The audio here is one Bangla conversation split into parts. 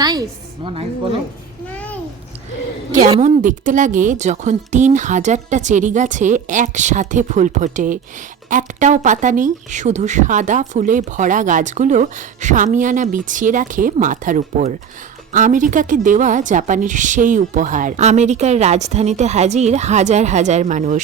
নাইস। কেমন দেখতে লাগে যখন 3000টা চেরি গাছে একসাথে ফুল ফোটে। একটাও পাতা নেই, শুধু সাদা ফুলে ভরা গাছগুলো শামিয়ানা বিছিয়ে রাখে মাথার উপর। আমেরিকাকে দেওয়া জাপানের সেই উপহার। আমেরিকার রাজধানীতে হাজির হাজার হাজার মানুষ।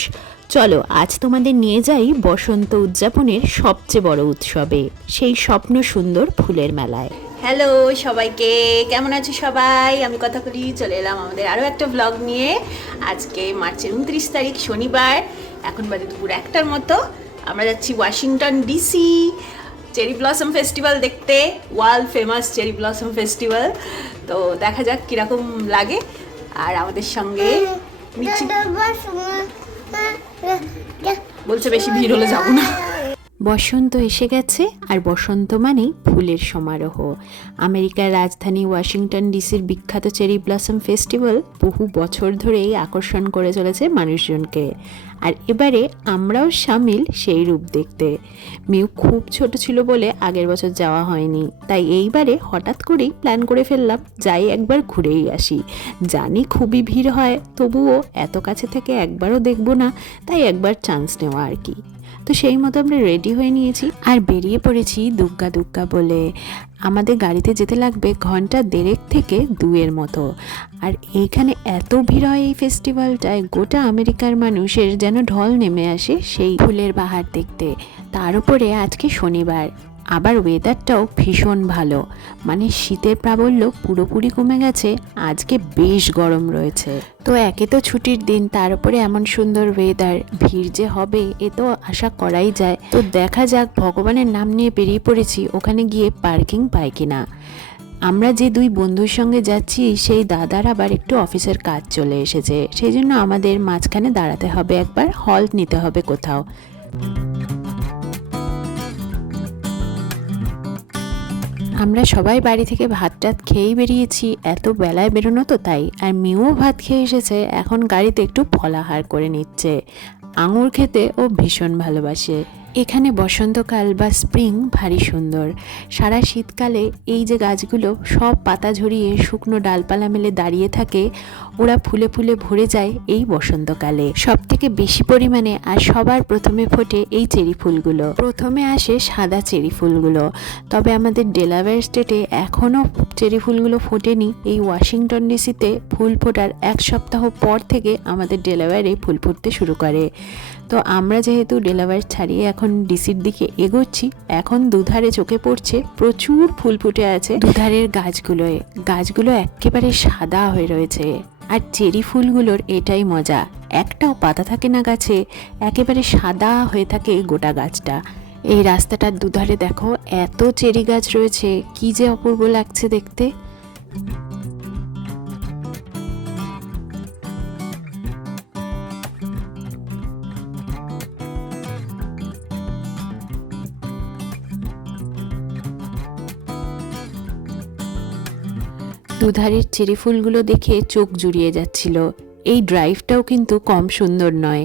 চলো আজ তোমাদের নিয়ে যাই বসন্ত উদযাপনের সবচেয়ে বড় উৎসবে, সেই স্বপ্ন সুন্দর ফুলের মেলায়। হ্যালো সবাইকে, কেমন আছো সবাই? আমি কথাকলি চলে এলাম আমাদের আরও একটা ব্লগ নিয়ে। আজকে মার্চের 29 তারিখ শনিবার, এখন বাজে দুপুর 1টার মতো। আমরা যাচ্ছি Washington DC cherry blossom festival দেখতে, world famous cherry blossom festival. তো দেখা যাক কীরকম লাগে। আর আমাদের সঙ্গে বলছে বেশি ভিড় হলে যাবো না। বসন্ত এসে গেছে, আর বসন্ত মানেই ফুলের সমারোহ। আমেরিকার রাজধানী ওয়াশিংটন ডিসির বিখ্যাত চেরি ব্লসম ফেস্টিভ্যাল বহু বছর ধরেই আকর্ষণ করে চলেছে মানুষজনকে। আর এবারে আমরাও সামিল সেই রূপ দেখতে। মিউ খুব ছোট ছিল বলে আগের বছর যাওয়া হয়নি, তাই এইবারে হঠাৎ করেই প্ল্যান করে ফেললাম যাই একবার ঘুরেই আসি। জানি খুবই ভিড় হয়, তবুও এত কাছে থেকে একবারও দেখবো না, তাই একবার চান্স নেওয়া আর কি। তো সেই মতো আমরা রেডি হয়ে নিয়েছি আর বেরিয়ে পড়েছি দুগ্গা দুগ্গা বলে। আমাদের গাড়িতে যেতে লাগবে ঘন্টা 1.5 থেকে 2 মতো। আর এইখানে এত ভিড় হয় এই ফেস্টিভ্যালটায়, গোটা আমেরিকার মানুষের যেন ঢল নেমে আসে সেই ফুলের বাহার দেখতে। তার উপরে আজকে শনিবার, আবার ওয়েদারটাও ভীষণ ভালো, মানে শীতের প্রাবল্য পুরোপুরি কমে গেছে, আজকে বেশ গরম রয়েছে। তো একে তো ছুটির দিন, তার উপরে এমন সুন্দর ওয়েদার, ভিড় যে হবে এ তো আশা করাই যায়। তো দেখা যাক, ভগবানের নাম নিয়ে বেরিয়ে পড়েছি, ওখানে গিয়ে পার্কিং পাই কিনা। আমরা যে 2 বন্ধুর সঙ্গে যাচ্ছি, সেই দাদার আবার একটু অফিসের কাজ চলে এসেছে, সেই জন্য আমাদের মাঝখানে দাঁড়াতে হবে, একবার হল্ট নিতে হবে কোথাও। আমরা সবাই বাড়ি থেকে ভাত টাত খেয়েই বেরিয়েছি, এত বেলায় বেরোনো তো তাই। আর মিউও ভাত খেয়ে এসেছে, এখন গাড়িতে একটু ফলাহার করে নিচ্ছে। আঙুর খেতে ও ভীষণ ভালোবাসে। এখানে বসন্তকাল বা স্প্রিং ভারী সুন্দর। সারা শীতকালে এই যে গাছগুলো সব পাতা ঝরিয়ে শুকনো ডালপালা মেলে দাঁড়িয়ে থাকে, ওরা ফুলে ফুলে ভরে যায় এই বসন্তকালে। সব থেকে বেশি পরিমাণে আর সবার প্রথমে ফোটে এই চেরি ফুলগুলো। প্রথমে আসে সাদা চেরি ফুলগুলো, তবে আমাদের ডেলাওয়্যার স্টেটে এখনও চেরি ফুলগুলো ফোটেনি। এই ওয়াশিংটন ডিসিতে ফুল ফোটার 1 সপ্তাহ পর থেকে আমাদের ডেলাওয়্যারে ফুল ফুটতে শুরু করে। তো আমরা যেহেতু ডেলাওয়্যার ছাড়িয়ে এখন ডিসির দিকে এগোচ্ছি, এখন দুধারে চোখে পড়ছে প্রচুর ফুল ফুটে আছে দুধারের গাছগুলোয়। গাছগুলো একেবারে সাদা হয়ে রয়েছে। আর চেরি ফুলগুলোর এটাই মজা, একটাও পাতা থাকে না গাছে, একেবারে সাদা হয়ে থাকে গোটা গাছটা। এই রাস্তাটার দুধারে দেখো এত চেরি গাছ রয়েছে, কি যে অপূর্ব লাগছে দেখতে। দুধারের চেরি ফুলগুলো দেখে চোখ জুড়িয়ে যাচ্ছিল। এই ড্রাইভটাও কিন্তু কম সুন্দর নয়।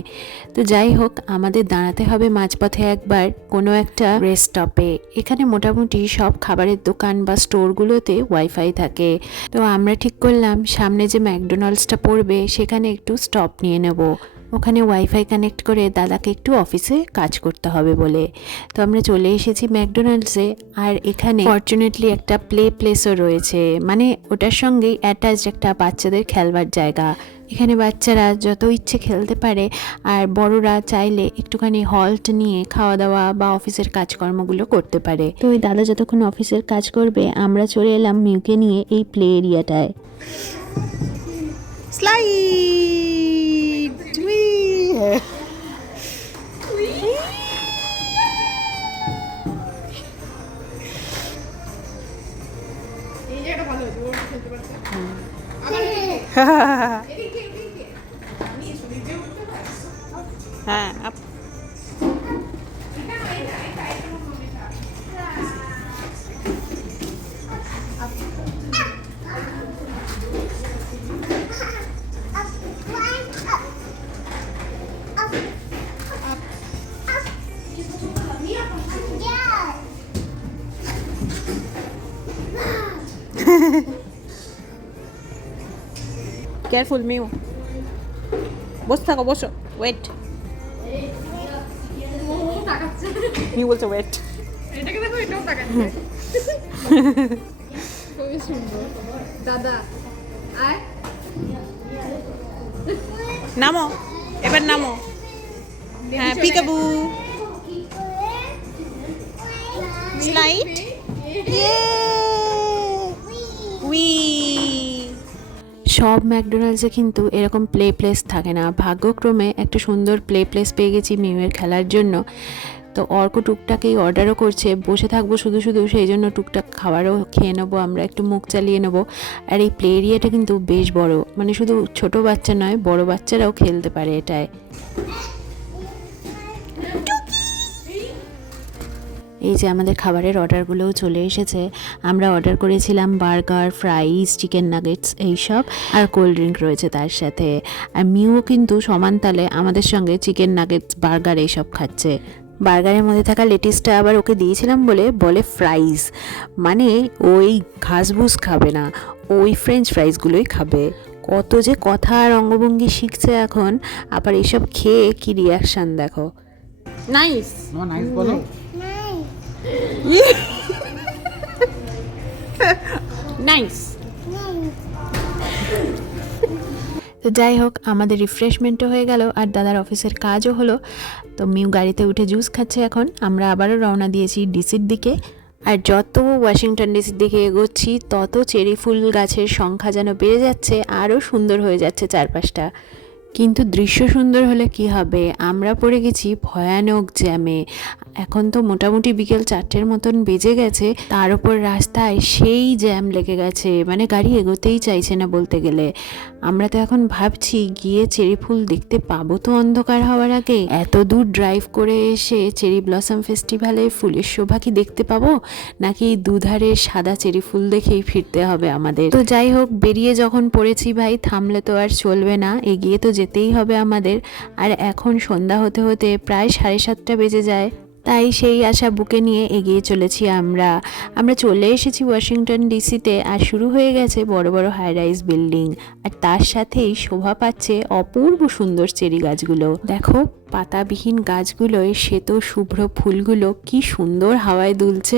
তো যাই হোক, আমাদের দাঁড়াতে হবে মাঝপথে একবার কোনো একটা রেস্ট স্টপে। এখানে মোটামুটি সব খাবারের দোকান বা স্টোরগুলোতে ওয়াইফাই থাকে। তো আমরা ঠিক করলাম সামনে যে ম্যাকডোনাল্ডসটা পড়বে সেখানে একটু স্টপ নিয়ে নেব, ওখানে ওয়াইফাই কানেক্ট করে দাদাকে একটু অফিসে কাজ করতে হবে বলে। তো আমরা চলে এসেছি ম্যাকডোনাল্ডসে। আর এখানে ফরচুনেটলি একটা প্লেসও রয়েছে, মানে ওটার সঙ্গেই অ্যাটাচড একটা বাচ্চাদের খেলবার জায়গা। এখানে বাচ্চারা যত ইচ্ছে খেলতে পারে, আর বড়রা চাইলে একটুখানি হল্ট নিয়ে খাওয়া দাওয়া বা অফিসের কাজকর্মগুলো করতে পারে। তো ওই দাদা যতক্ষণ অফিসের কাজ করবে, আমরা চলে এলাম মিউকে নিয়ে এই প্লে এরিয়াটায়। স্লাইড হ্যাঁ। কেয়ারফুল মিউ, বসে থাকো, বসো, ওয়েট। মিউ বলছে ওয়েট। এটাকে দেখো, এটাও তাকাচ্ছে। খুবই সুন্দর দাদা। আর নামো, এবার নামো। হ্যাঁ, পিকাবু স্লাইড, উই। সব ম্যাকডোনাল্ডসে কিন্তু এরকম প্লে প্লেস থাকে না। ভাগ্যক্রমে একটা সুন্দর প্লে প্লেস পেয়ে গেছি মিউয়ের খেলার জন্য। তো অর্ক টুকটাকেই অর্ডারও করছে, বসে থাকবো শুধু শুধু, সেই জন্য টুকটাক খাবারও খেয়ে নেবো, আমরা একটু মুখ চালিয়ে নেবো। আর এই প্লে এরিয়াটা কিন্তু বেশ বড়, মানে শুধু ছোট বাচ্চা নয়, বড় বাচ্চারাও খেলতে পারে এটায়। এই যে আমাদের খাবারের অর্ডারগুলোও চলে এসেছে। আমরা অর্ডার করেছিলাম বার্গার, ফ্রাইস, চিকেন নাগেটস এইসব, আর কোল্ড ড্রিঙ্ক রয়েছে তার সাথে। আর মিউও কিন্তু সমান তালে আমাদের সঙ্গে চিকেন নাগেটস, বার্গার এইসব খাচ্ছে। বার্গারের মধ্যে থাকা লেটিসটা আবার ওকে দিয়েছিলাম বলে ফ্রাইস, মানে ওই ঘাসবুস খাবে না, ওই ফ্রেঞ্চ ফ্রাইসগুলোই খাবে। কত যে কথা আর অঙ্গভঙ্গি শিখছে এখন, আবার এইসব খেয়ে কি রিয়াকশান দেখো। নাইস, নাইস বলো। নাইস। তো যাই হোক, আমাদের রিফ্রেশমেন্টও হয়ে গেল আর দাদার অফিসের কাজও হলো। তো মিউ গাড়িতে উঠে জুস খাচ্ছে এখন। আমরা আবারও রওনা দিয়েছি ডিসির দিকে। আর যত ওয়াশিংটন ডিসির দিকে এগোচ্ছি তত চেরি ফুল গাছের সংখ্যা যেন বেড়ে যাচ্ছে, আরও সুন্দর হয়ে যাচ্ছে চারপাশটা। কিন্তু দৃশ্য সুন্দর হলে কি হবে, আমরা পড়ে গেছি ভয়ানক জ্যামে। এখন তো মোটামুটি বিকেল 4টের মতন বেজে গেছে, তার উপর রাস্তায় সেই জ্যাম লেগে গেছে, মানে গাড়ি এগোতেই চাইছে না বলতে গেলে। আমরা তো এখন ভাবছি গিয়ে চেরি ফুল দেখতে পাবো তো অন্ধকার হওয়ার আগে। এত দূর ড্রাইভ করে এসে চেরি ব্লসম ফেস্টিভ্যালে ফুলের শোভা কি দেখতে পাবো, নাকি দুধারে সাদা চেরি ফুল দেখেই ফিরতে হবে আমাদের? তো যাই হোক, বেরিয়ে যখন পড়েছি ভাই, থামলে তো আর চলবে না, এগিয়ে তো যেতেই হবে আমাদের। আর এখন সন্ধ্যা হতে হতে প্রায় 7:30 বেজে যায়। তাই সেই আশা বুকে নিয়ে এগিয়ে চলেছি আমরা চলে এসেছি ওয়াশিংটন ডিসিতে। আর শুরু হয়ে গেছে বড় বড় হাই রাইজ বিল্ডিং, আর তার সাথেই শোভা পাচ্ছে অপূর্ব সুন্দর চেরি গাছগুলো। দেখো, পাতাবিহীন গাছগুলোয় শ্বেত শুভ্র ফুলগুলো কি সুন্দর হাওয়ায় দুলছে।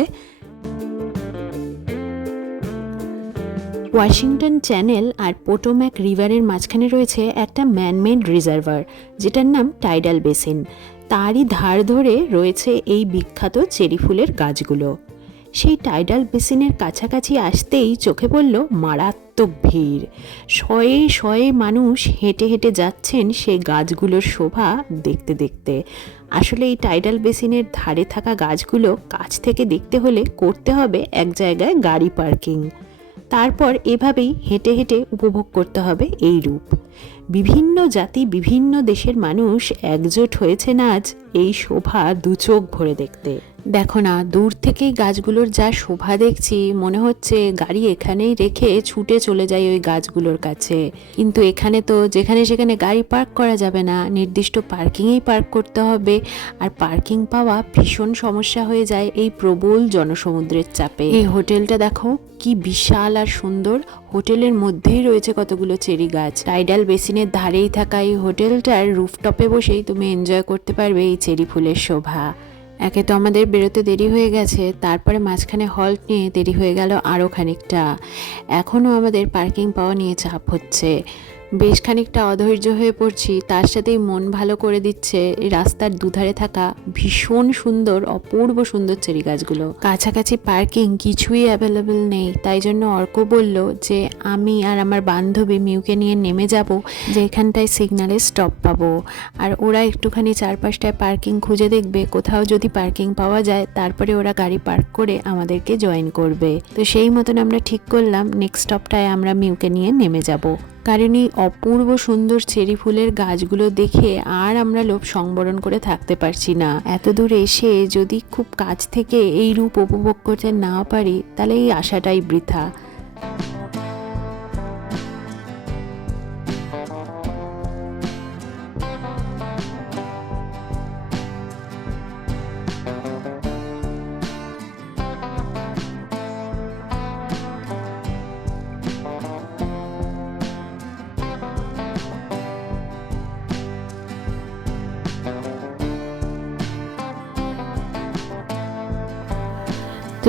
ওয়াশিংটন চ্যানেল আর পোটোম্যাক রিভারের মাঝখানে রয়েছে একটা ম্যানমেড রিজার্ভার, যেটার নাম টাইডাল বেসিন। তারই ধার ধরে রয়েছে এই বিখ্যাত চেরি ফুলের গাছগুলো। সেই টাইডাল বেসিনের কাছাকাছি আসতেই চোখে পড়ল মারাত্মক ভিড়। শয়ে শয়ে মানুষ হেঁটে হেঁটে যাচ্ছেন সেই গাছগুলোর শোভা দেখতে দেখতে। আসলে এই টাইডাল বেসিনের ধারে থাকা গাছগুলো কাছ থেকে দেখতে হলে করতে হবে এক জায়গায় গাড়ি পার্কিং, তারপর এভাবেই হেঁটে হেঁটে উপভোগ করতে হবে এই রূপ। বিভিন্ন জাতি, বিভিন্ন দেশের মানুষ একজোট হয়েছেন আজ এই শোভা দুচোখ ভরে দেখতে। দেখো না, দূর থেকেই গাছগুলোর যা শোভা দেখছি, মনে হচ্ছে গাড়ি এখানেই রেখে ছুটে চলে যাই ওই গাছগুলোর কাছে। কিন্তু এখানে তো যেখানে সেখানে গাড়ি পার্ক করা যাবে না, নির্দিষ্ট পার্কিংয়েই পার্ক করতে হবে। আর পার্কিং পাওয়া ভীষণ সমস্যা হয়ে যায় এই প্রবল জনসমুদ্রের চাপে। এই হোটেলটা দেখো কি বিশাল আর সুন্দর, হোটেলের মধ্যেই রয়েছে কতগুলো চেরি গাছ। টাইডাল বেসিনের ধারেই থাকা এই হোটেলটার রুফটপে বসেই তুমি এনজয় করতে পারবে এই চেরি ফুলের শোভা। একে তো আমাদের বেরোতে দেরি হয়ে গেছে, তারপরে মাঝখানে হল্ট নিয়ে দেরি হয়ে গেল আরও খানিকটা। এখনও আমাদের পার্কিং পাওয়া নিয়ে চাপ হচ্ছে, বেশ খানিকটা অধৈর্য হয়ে পড়ছি। তার সাথেই মন ভালো করে দিচ্ছে এই রাস্তার দুধারে থাকা ভীষণ সুন্দর, অপূর্ব সুন্দর চেরি গাছগুলো। কাছাকাছি পার্কিং কিছুই অ্যাভেলেবেল নেই, তাই জন্য অর্ক বলল যে আমি আর আমার বান্ধবী মিউকে নিয়ে নেমে যাব, যে এখানটায় সিগন্যালে স্টপ পাবো। আর ওরা একটুখানি চারপাশটায় পার্কিং খুঁজে দেখবে, কোথাও যদি পার্কিং পাওয়া যায় তারপরে ওরা গাড়ি পার্ক করে আমাদেরকে জয়েন করবে। তো সেই মতন আমরা ঠিক করলাম নেক্সট স্টপটায় আমরা মিউকে নিয়ে নেমে যাব। কারণ এই অপূর্ব সুন্দর চেরি ফুলের গাছগুলো দেখে আর আমরা লোভ সংবরণ করে থাকতে পারছি না। এত দূর এসে যদি খুব কাছ থেকে এই রূপ উপভোগ করতে না পারি, তাহলে এই আশাটাই বৃথা।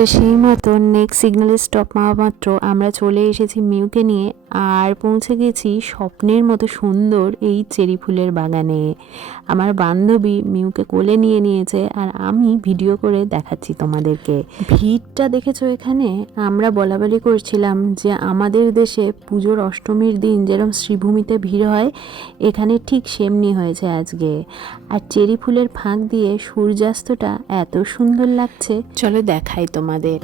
তো সেই মতো নেক্সট সিগন্যালের স্টপ পাওয়া মাত্র আমরা চলে এসেছি মিউকে নিয়ে আর পৌঁছে গেছি স্বপ্নের মতো সুন্দর এই চেরি ফুলের বাগানে। আমার বান্ধবী মিউকে কোলে নিয়ে নিয়েছে আর আমি ভিডিও করে দেখাচ্ছি তোমাদেরকে। ভিড়টা দেখেছো এখানে? আমরা বলাবলি করছিলাম যে আমাদের দেশে পুজোর অষ্টমীর দিন যেরকম শ্রীভূমিতে ভিড় হয়, এখানে ঠিক সেমনি হয়েছে আজকে। আর চেরি ফুলের ফাঁক দিয়ে সূর্যাস্তটা এত সুন্দর লাগছে, চলো দেখাই তোমাদের।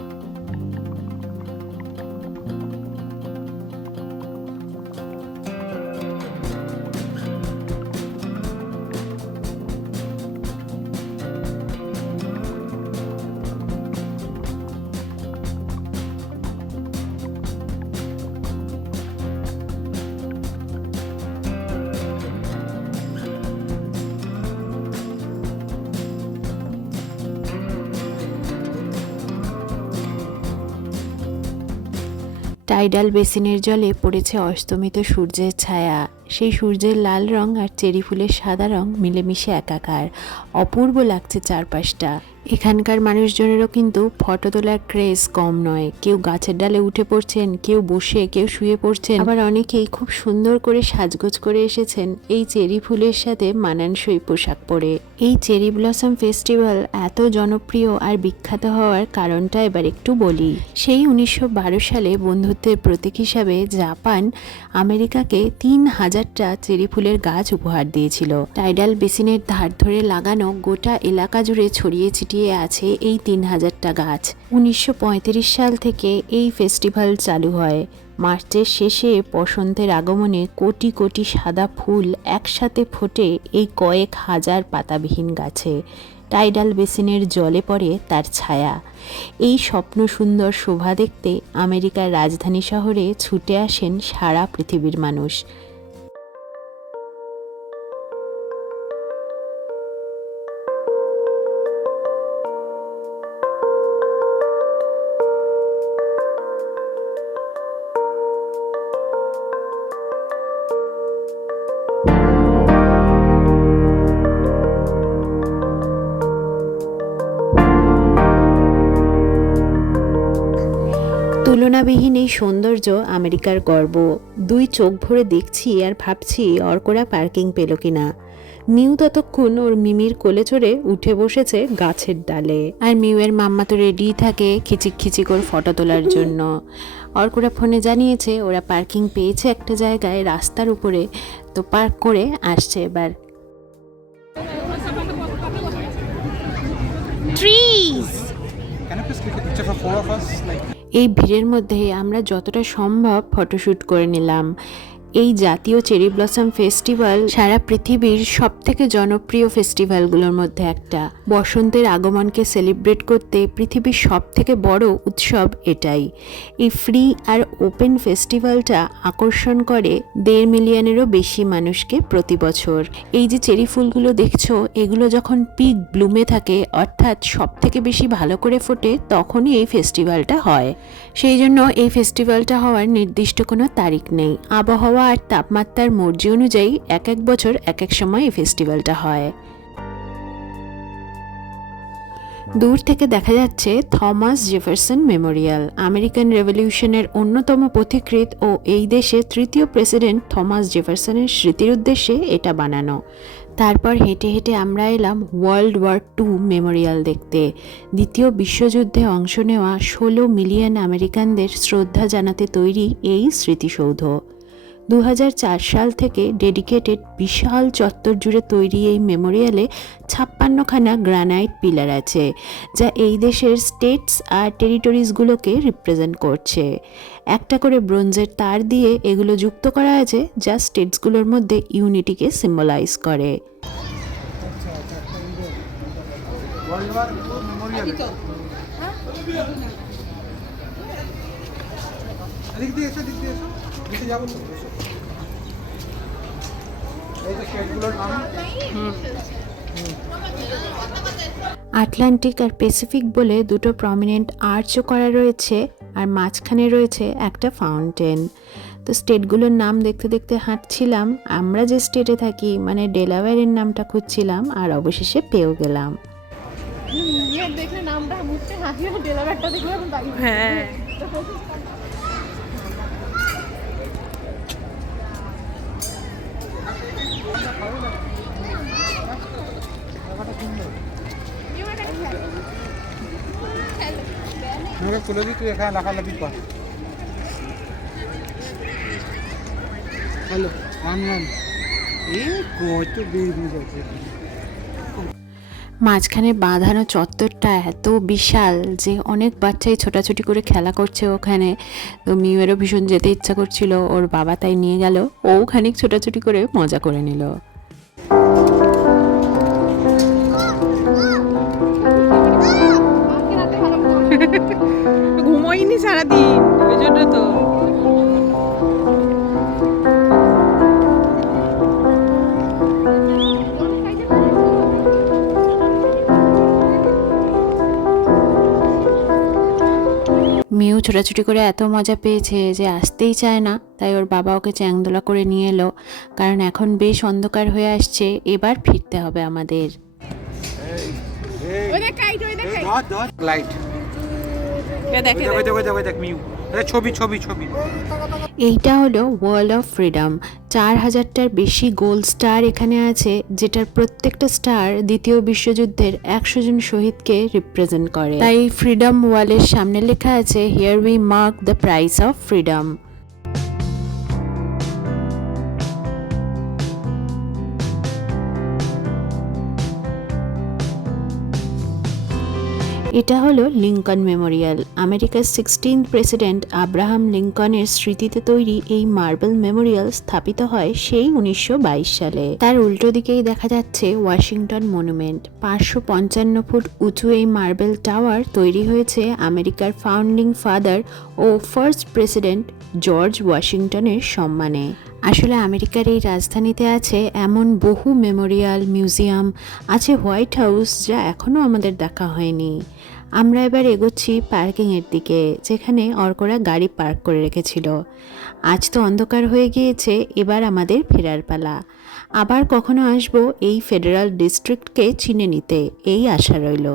টাইডাল বেসিনের জলে পড়েছে অস্তমিত সূর্যের ছায়া। সেই সূর্যের লাল রং আর চেরি ফুলের সাদা রং মিলেমিশে একাকার, অপূর্ব লাগছে চারপাশটা। এখানকার মানুষজনেরও কিন্তু ফটো তোলার ক্রেজ কম নয়। কেউ গাছের ডালে উঠে পড়ছেন, কেউ বসে, কেউ শুয়ে পড়ছেন, আবার অনেকেই খুব সুন্দর করে সাজগোজ করে এসেছেন এই চেরি ফুলের সাথে মানানসই পোশাক পরে। এই চেরি ব্লসম ফেস্টিভ্যাল এত জনপ্রিয় আর বিখ্যাত হওয়ার কারণটা এবার একটু বলি। সেই 1912 সালে বন্ধুত্বের প্রতীক হিসাবে জাপান আমেরিকাকে 3000টা চেরি ফুলের গাছ উপহার দিয়েছিল। টাইডাল বেসিনের ধার ধরে লাগানো গোটা এলাকা জুড়ে ছড়িয়ে ছিটিয়ে আছে এই 3000টা গাছ। 1935 সাল থেকে এই ফেস্টিভ্যাল চালু হয়। মার্চের শেষে বসন্তের আগমনে কোটি কোটি সাদা ফুল একসাথে ফোটে এই কয়েক হাজার পাতাবিহীন গাছে। টাইডাল বেসিনের জলে পড়ে তার ছায়া। এই স্বপ্ন সুন্দর শোভা দেখতে আমেরিকার রাজধানী শহরে ছুটে আসেন সারা পৃথিবীর মানুষ। তুলনাবিহীন এই সৌন্দর্য আমেরিকার গর্ব। দুই চোখ ভরে দেখছি আর ভাবছি অর্করা পার্কিং পেল কিনা। মিউ ততক্ষণ ওর মিমির কোলে চড়ে উঠে বসেছে গাছের ডালে, আর মিউয়ের মাম্মা তো রেডি থাকে খিচিক করে ফটো তোলার জন্য। অর্করা ফোনে জানিয়েছে ওরা পার্কিং পেয়েছে একটা জায়গায় রাস্তার উপরে, তো পার্ক করে আসছে এবার। এই ভিড়ের মধ্যে আমরা যতটা সম্ভব ফটোশ্যুট করে নিলাম। এই জাতীয় চেরি ব্লসম ফেস্টিভ্যাল সারা পৃথিবীর সবথেকে জনপ্রিয় ফেস্টিভ্যালগুলোর মধ্যে একটা। বসন্তের আগমনকে সেলিব্রেট করতে পৃথিবীর সবথেকে বড় উৎসব এটাই। এই ফ্রি আর ওপেন ফেস্টিভ্যালটা আকর্ষণ করে 1.5 মিলিয়নেরও বেশি মানুষকে প্রতি বছর। এই যে চেরি ফুলগুলো দেখছো, এগুলো যখন পিক ব্লুমে থাকে, অর্থাৎ সবথেকে বেশি ভালো করে ফোটে, তখনই এই ফেস্টিভ্যালটা হয়। সেই জন্য এই ফেস্টিভ্যালটা হওয়ার নির্দিষ্ট কোনো তারিখ নেই। আবহাওয়া আর তাপমাত্রার মর্জি অনুযায়ী এক এক বছর এক এক সময় এই ফেস্টিভ্যালটা হয়। দূর থেকে দেখা যাচ্ছে থমাস জেফারসন মেমোরিয়াল, আমেরিকান রেভলিউশনের অন্যতম পথিকৃৎ ও এই দেশের তৃতীয় প্রেসিডেন্ট থমাস জেফারসনের স্মৃতির উদ্দেশ্যে এটা বানানো। তারপর হেঁটে হেঁটে আমরা এলাম ওয়ার্ল্ড ওয়ার 2 মেমোরিয়াল দেখতে। দ্বিতীয় বিশ্বযুদ্ধে অংশ নেওয়া 16 মিলিয়ন আমেরিকানদের শ্রদ্ধা জানাতে তৈরি এই স্মৃতিসৌধ। 2004 সাল থেকে ডেডিকেটেড বিশাল চত্বর জুড়ে তৈরি এই মেমোরিয়ালে 56খানা গ্রানাইট পিলার আছে, যা এই দেশের স্টেটস আর টেরিটরিজগুলোকে রিপ্রেজেন্ট করছে। একটা করে ব্রোঞ্জের তার দিয়ে এগুলো যুক্ত করা আছে, যা স্টেটসগুলোর মধ্যে ইউনিটিকে সিম্বলাইজ করে। আটলান্টিক আর প্যাসিফিক বলে দুটো প্রমিনেন্ট আর্চও করা রয়েছে, আর মাঝখানে রয়েছে একটা ফাউন্টেন। তো স্টেটগুলোর নাম দেখতে দেখতে হাঁটছিলাম। আমরা যে স্টেটে থাকি মানে ডেলাওয়্যারের নামটা খুঁজছিলাম, আর অবশেষে পেয়েও গেলাম। ইয়ে দেখলে নামটা মুখতে হাসি আর ডেলাভারটা দেখলে এখন দাঁড়িয়ে হ্যাঁ মেয়েকে তুলে দিই, তুই এখানে লাফালাফি কর। হ্যালো, রাম রাম। এই কত বেরিয়ে যাচ্ছে। মাঝখানে বাঁধানো চত্বরটা এত বিশাল যে অনেক বাচ্চাই ছোটাছুটি করে খেলা করছে ওখানে। তো মিউয়েরও ভীষণ যেতে ইচ্ছা করছিল, ওর বাবা তাই নিয়ে গেল, ও খানিক ছোটাছুটি করে মজা করে নিল। আজকে রাতে ভালো করে ঘুমোইনি সারাদিন, ওই জন্য তো। মিউ ছোটাছুটি করে এত মজা পেয়েছে যে আসতেই চায় না, তাই ওর বাবা ওকে চ্যাংদোলা করে নিয়ে এলো, কারণ এখন বেশ অন্ধকার হয়ে আসছে, এবার ফিরতে হবে আমাদের। ওই দেখ কাইট, ওই দেখ কাইট। লাইট দেখে দেখ মিউ, ছবি ছবি ছবি। এইটা হলো ওয়াল অফ ফ্রিডম। 4000টার বেশি গোল্ড স্টার এখানে আছে, যেটার প্রত্যেকটা স্টার দ্বিতীয় বিশ্বযুদ্ধের 100 জন শহীদকে রিপ্রেজেন্ট করে। তাই ফ্রিডম ওয়ালের সামনে লেখা আছে, here we mark the price of freedom. এটা হলো লিঙ্কন মেমোরিয়াল। আমেরিকার 16th প্রেসিডেন্ট আব্রাহাম লিঙ্কনের স্মৃতিতে তৈরি এই মার্বেল মেমোরিয়াল স্থাপিত হয় সেই 1922 সালে। তার উল্টো দিকেই দেখা যাচ্ছে ওয়াশিংটন মনুমেন্ট। 555 ফুট উঁচু এই মার্বেল টাওয়ার তৈরি হয়েছে আমেরিকার ফাউন্ডিং ফাদার ও ফার্স্ট প্রেসিডেন্ট জর্জ ওয়াশিংটনের সম্মানে। আসলে আমেরিকার এই রাজধানীতে আছে এমন বহু মেমোরিয়াল, মিউজিয়াম, আছে হোয়াইট হাউস, যা এখনও আমাদের দেখা হয়নি। আমরা এবার এগোচ্ছি পার্কিংয়ের দিকে, যেখানে অর্করা গাড়ি পার্ক করে রেখেছিল। আজ তো অন্ধকার হয়ে গিয়েছে, এবার আমাদের ফেরার পালা। আবার কখনো আসবো এই ফেডারাল ডিস্ট্রিক্টকে চিনে নিতে, এই আশা রইল।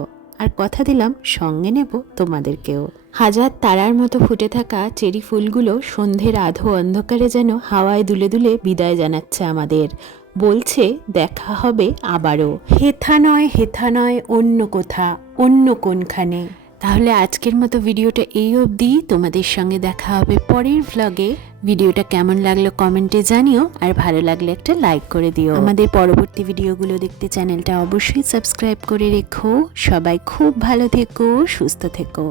আর কথা দিলাম সঙ্গে নেব তোমাদেরকেও। হাজার তারার মতো ফুটে থাকা চেরি ফুলগুলো সন্ধ্যের আধো অন্ধকারে যেন হাওয়ায় দুলে দুলে বিদায় জানাচ্ছে আমাদের, বলছে দেখা হবে আবারও। হেথা নয় অন্য কোথা, অন্য কোনখানে। তাহলে আজকের মতো ভিডিওটা এই অবধি। তোমাদের সঙ্গে দেখা হবে পরের ভ্লগে। ভিডিওটা কেমন লাগলো কমেন্টে জানিও, আর ভালো লাগলে একটা লাইক করে দিও। আমাদের পরবর্তী ভিডিওগুলো দেখতে চ্যানেলটা অবশ্যই সাবস্ক্রাইব করে রেখো। সবাই খুব ভালো থেকো, সুস্থ থেকো।